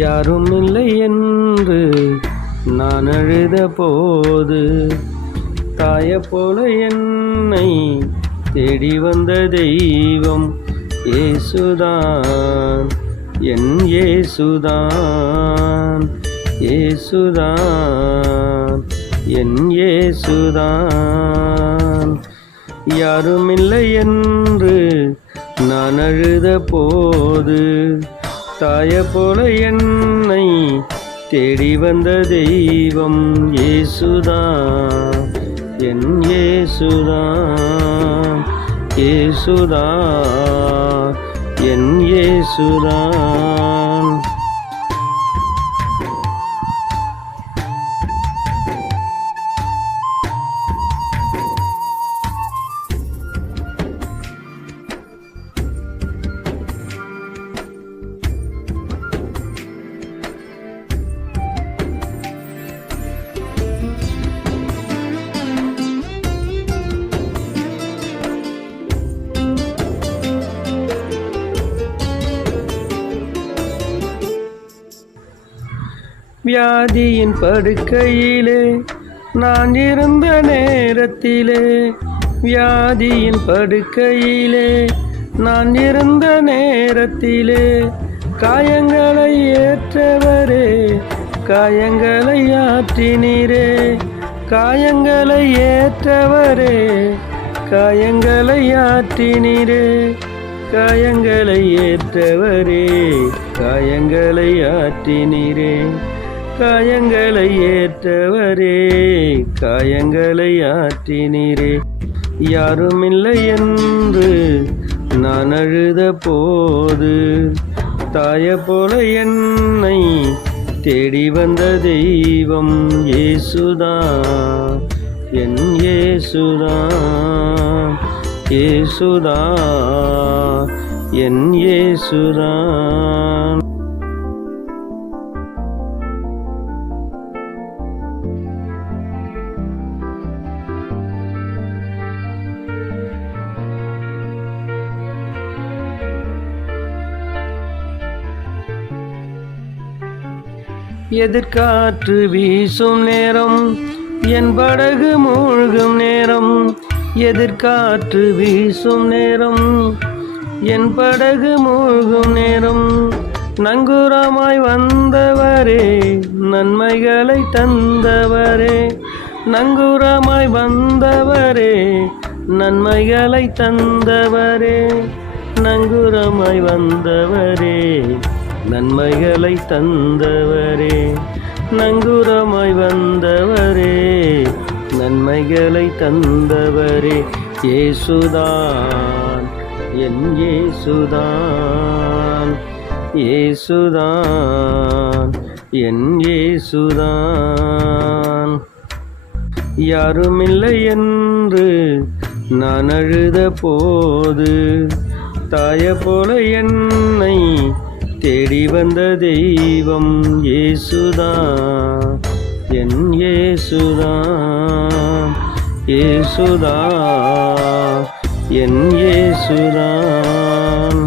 யாரும் இல்லை என்று நான் அழுத போது தாயை போல என்னை தேடி வந்த தெய்வம் இயேசுதான், என் இயேசுதான், இயேசுதான், என் இயேசுதான். யாரும் இல்லை என்று நான் அழுத போது தாயை போல என்னை தேடி வந்த தெய்வம் இயேசுதான், என் இயேசுதான், இயேசுதான், என் இயேசுதான். வியாதியின் படுக்கையிலே நான் இருந்த நேரத்திலே, வியாதியின் படுக்கையிலே நான் இருந்த நேரத்திலே, காயங்களை ஏற்றவரே காயங்களை ஆற்றினீரே, காயங்களை ஏற்றவரே காயங்களை ஆற்றினீரே, காயங்களை ஏற்றவரே காயங்களை ஆற்றினீரே, காயங்களை ஏற்றவரே காயங்களை ஆற்றினீரே. யாரும் இல்லை என்று நான் அழுத போது தாயை போல என்னை தேடி வந்த தெய்வம் இயேசுதான், என் இயேசுதான், இயேசுதான், என் இயேசுதான். எதிர்காற்று வீசும் நேரம் என் படகு மூழ்கும் நேரம், எதிர்காற்று வீசும் நேரம் என் படகு மூழ்கும் நேரம், நங்கூரமாய் வந்தவரே நன்மைகளை தந்தவரே, நங்கூரமாய் வந்தவரே நன்மைகளை தந்தவரே, நங்கூரமாய் வந்தவரே நன்மைகளை தந்தவரே, நங்கூரமாய் வந்தவரே நன்மைகளை தந்தவரே. இயேசுதான், என் இயேசுதான், இயேசுதான், என் இயேசுதான். யாரும் இல்லை என்று நான் அழுத போது தாயை போல என்னை தேடி வந்த தெய்வம் இயேசுதான், என் இயேசுதான், இயேசுதான், என் இயேசுதான்.